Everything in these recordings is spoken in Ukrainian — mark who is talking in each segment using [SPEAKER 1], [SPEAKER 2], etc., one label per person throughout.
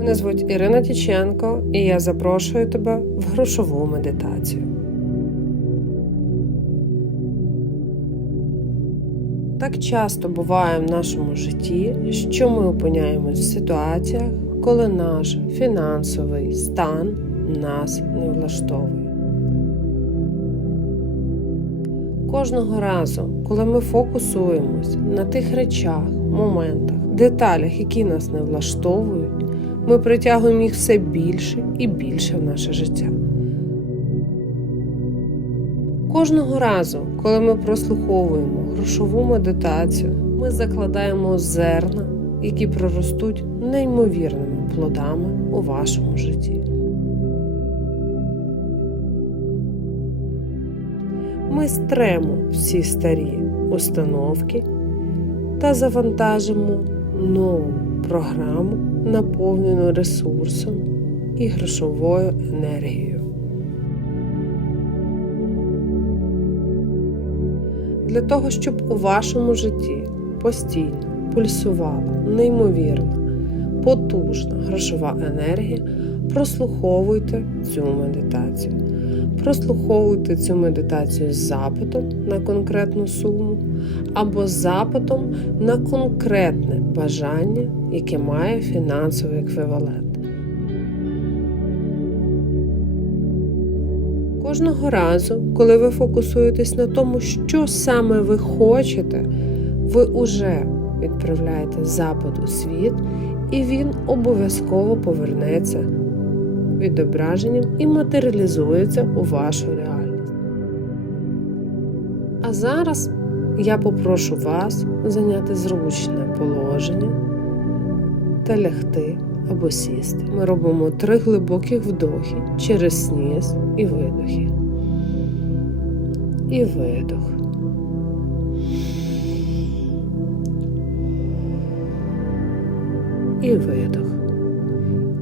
[SPEAKER 1] Мене звуть Ірина Тіченко, і я запрошую тебе в грошову медитацію. Так часто буває в нашому житті, що ми опиняємось в ситуаціях, коли наш фінансовий стан нас не влаштовує. Кожного разу, коли ми фокусуємось на тих речах, моментах, деталях, які нас не влаштовують, ми притягуємо їх все більше і більше в наше життя. Кожного разу, коли ми прослуховуємо грошову медитацію, ми закладаємо зерна, які проростуть неймовірними плодами у вашому житті. Ми стремо всі старі установки та завантажимо нову програму, наповнену ресурсом і грошовою енергією. Для того, щоб у вашому житті постійно пульсувала неймовірна, потужна грошова енергія, прослуховуйте цю медитацію. Прослуховуйте цю медитацію з запитом на конкретну суму або з запитом на конкретне бажання, яке має фінансовий еквівалент. Кожного разу, коли ви фокусуєтесь на тому, що саме ви хочете, ви уже відправляєте запит у світ, і він обов'язково повернеться відображенням і матеріалізується у вашу реальність. А зараз я попрошу вас зайняти зручне положення та лягти або сісти. Ми робимо три глибокі вдохи через ніс і видохи. І видох. І видох.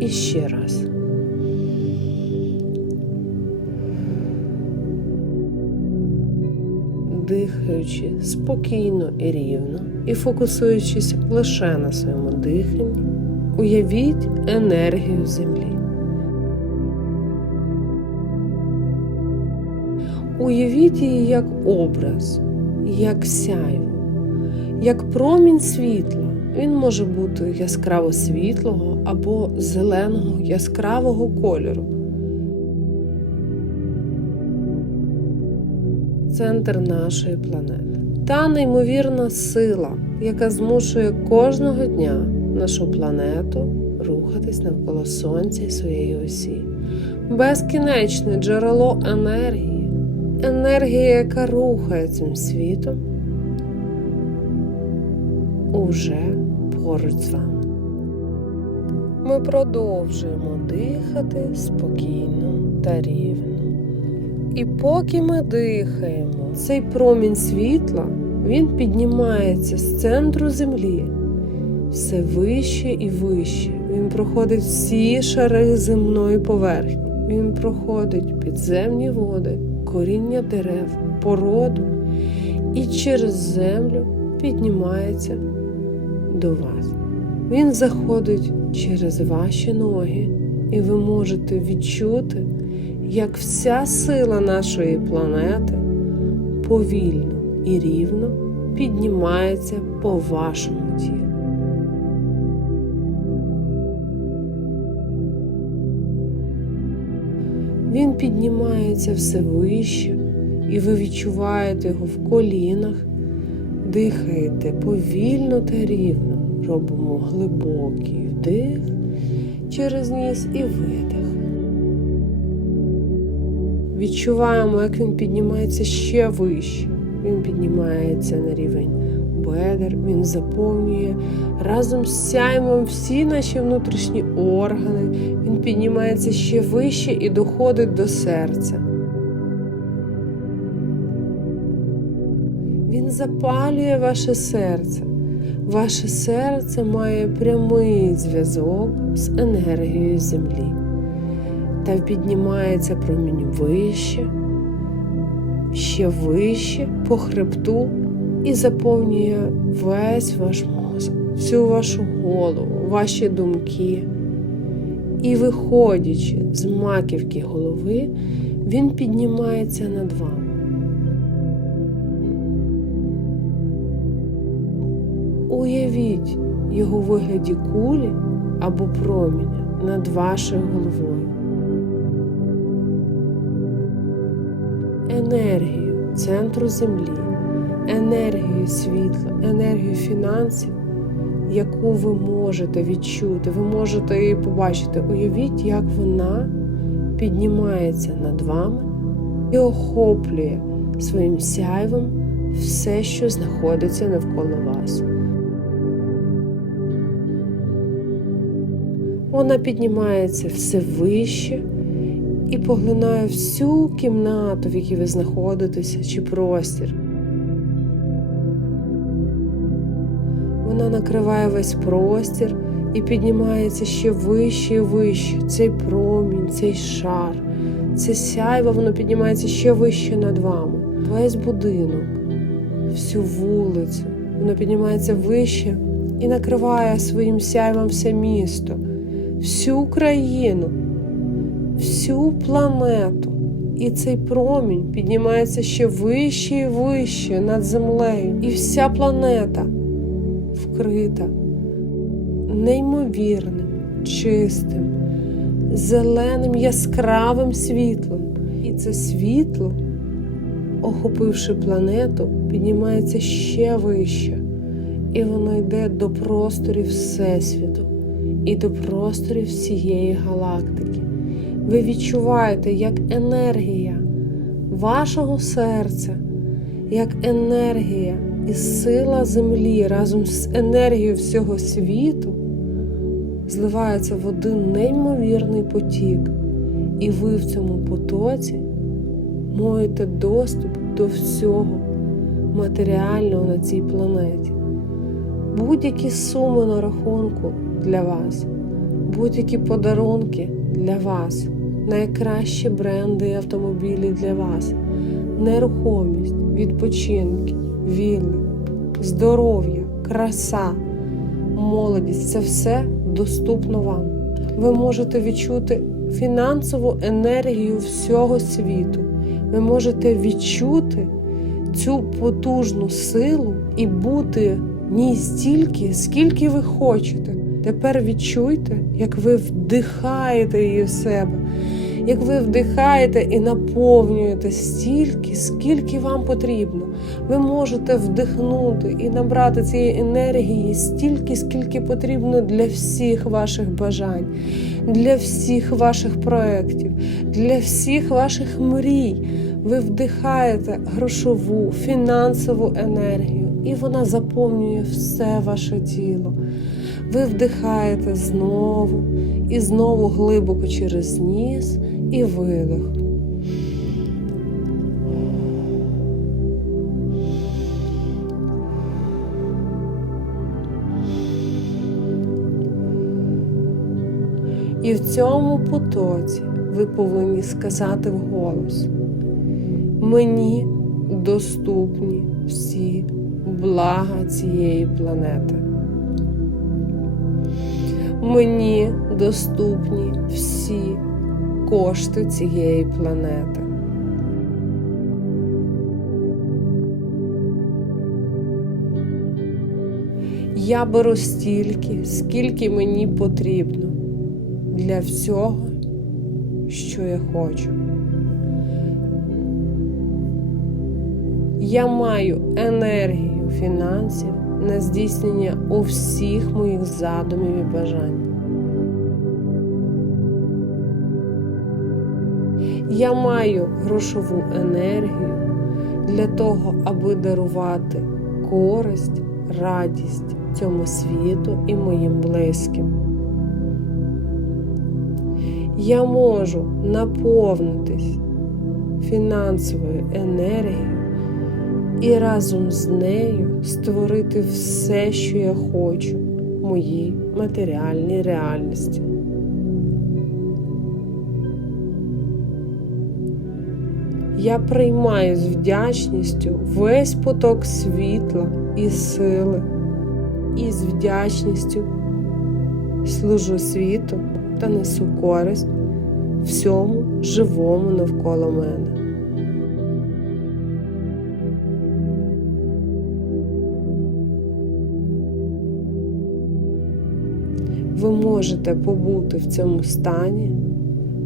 [SPEAKER 1] І ще раз. Дихаючи спокійно і рівно і фокусуючись лише на своєму диханні, уявіть енергію землі. Уявіть її як образ, як сяйво, як промінь світла. Він може бути яскраво світлого або зеленого яскравого кольору. Центр нашої планети. Та неймовірна сила, яка змушує кожного дня нашу планету рухатись навколо Сонця і своєї осі. Безкінечне джерело енергії, енергія, яка рухає цим світом, уже поруч з вами. Ми продовжуємо дихати спокійно та рівно. І поки ми дихаємо, цей промінь світла він піднімається з центру землі все вище і вище. Він проходить всі шари земної поверхні. Він проходить підземні води, коріння дерев, породу і через землю піднімається до вас. Він заходить через ваші ноги, і ви можете відчути, як вся сила нашої планети повільно і рівно піднімається по вашому тілу. Він піднімається все вище, і ви відчуваєте його в колінах, дихаєте повільно та рівно. Робимо глибокий вдих через ніс і видих. Відчуваємо, як він піднімається ще вище. Він піднімається на рівень бедер, він заповнює разом з сяймом всі наші внутрішні органи, він піднімається ще вище і доходить до серця. Він запалює ваше серце. Ваше серце має прямий зв'язок з енергією землі та піднімається промінь вище, ще вище по хребту і заповнює весь ваш мозок, всю вашу голову, ваші думки. І, виходячи з маківки голови, він піднімається над вами. Уявіть його вигляді кулі або проміння над вашою головою. Енергію центру землі, енергію світла, енергію фінансів, яку ви можете відчути, ви можете її побачити. Уявіть, як вона піднімається над вами і охоплює своїм сяйвом все, що знаходиться навколо вас. Вона піднімається все вище і поглинає всю кімнату, в якій ви знаходитеся, чи простір. Вона накриває весь простір і піднімається ще вище і вище. Цей промінь, цей шар, це сяйво, воно піднімається ще вище над вами. Весь будинок, всю вулицю. Воно піднімається вище і накриває своїм сяйвом все місто, всю Україну, всю планету. І цей промінь піднімається ще вище і вище над землею. І вся планета вкрита неймовірним, чистим, зеленим яскравим світлом. І це світло, охопивши планету, піднімається ще вище. І воно йде до просторів Всесвіту і до просторів всієї галактики. Ви відчуваєте, як енергія вашого серця, як енергія і сила землі разом з енергією всього світу зливаються в один неймовірний потік, і ви в цьому потоці маєте доступ до всього матеріального на цій планеті. Будь-які суми на рахунку для вас, будь-які подарунки для вас, найкращі бренди і автомобілі для вас, нерухомість, відпочинки, вілли, здоров'я, краса, молодість це все доступно вам. Ви можете відчути фінансову енергію всього світу. Ви можете відчути цю потужну силу і бути ній стільки, скільки ви хочете. Тепер відчуйте, як ви вдихаєте її в себе, як ви вдихаєте і наповнюєте стільки, скільки вам потрібно. Ви можете вдихнути і набрати цієї енергії стільки, скільки потрібно для всіх ваших бажань, для всіх ваших проєктів, для всіх ваших мрій. Ви вдихаєте грошову, фінансову енергію, і вона заповнює все ваше тіло. Ви вдихаєте знову і знову глибоко через ніс і видих. І в цьому потоці ви повинні сказати вголос. Мені доступні всі блага цієї планети. Мені доступні всі кошти цієї планети. Я беру стільки, скільки мені потрібно для всього, що я хочу. Я маю енергію фінансів на здійснення усіх моїх задумів і бажань. Я маю грошову енергію для того, аби дарувати користь, радість цьому світу і моїм близьким. Я можу наповнитись фінансовою енергією і разом з нею створити все, що я хочу в моїй матеріальній реальності. Я приймаю з вдячністю весь поток світла і сили, і з вдячністю служу світу та несу користь всьому живому навколо мене. Ви можете побути в цьому стані,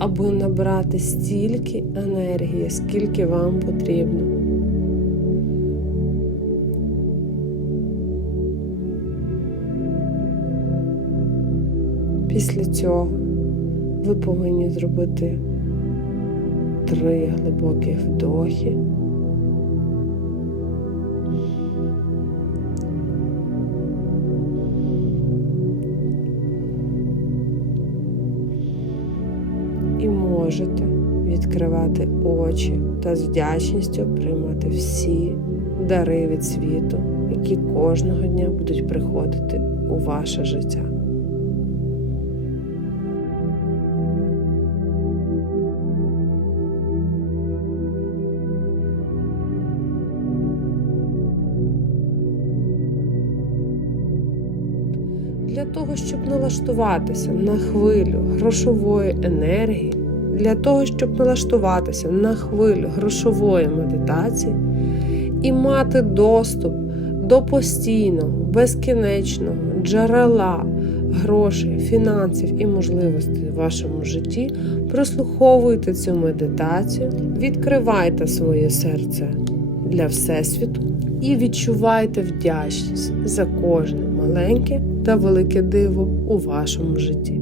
[SPEAKER 1] аби набрати стільки енергії, скільки вам потрібно. Після цього ви повинні зробити три глибокі вдохи. Можете відкривати очі та з вдячністю приймати всі дари від світу, які кожного дня будуть приходити у ваше життя. Для того, щоб налаштуватися на хвилю грошової енергії, для того, щоб налаштуватися на хвилю грошової медитації і мати доступ до постійного, безкінечного джерела грошей, фінансів і можливостей в вашому житті, прослуховуйте цю медитацію, відкривайте своє серце для Всесвіту і відчувайте вдячність за кожне маленьке та велике диво у вашому житті.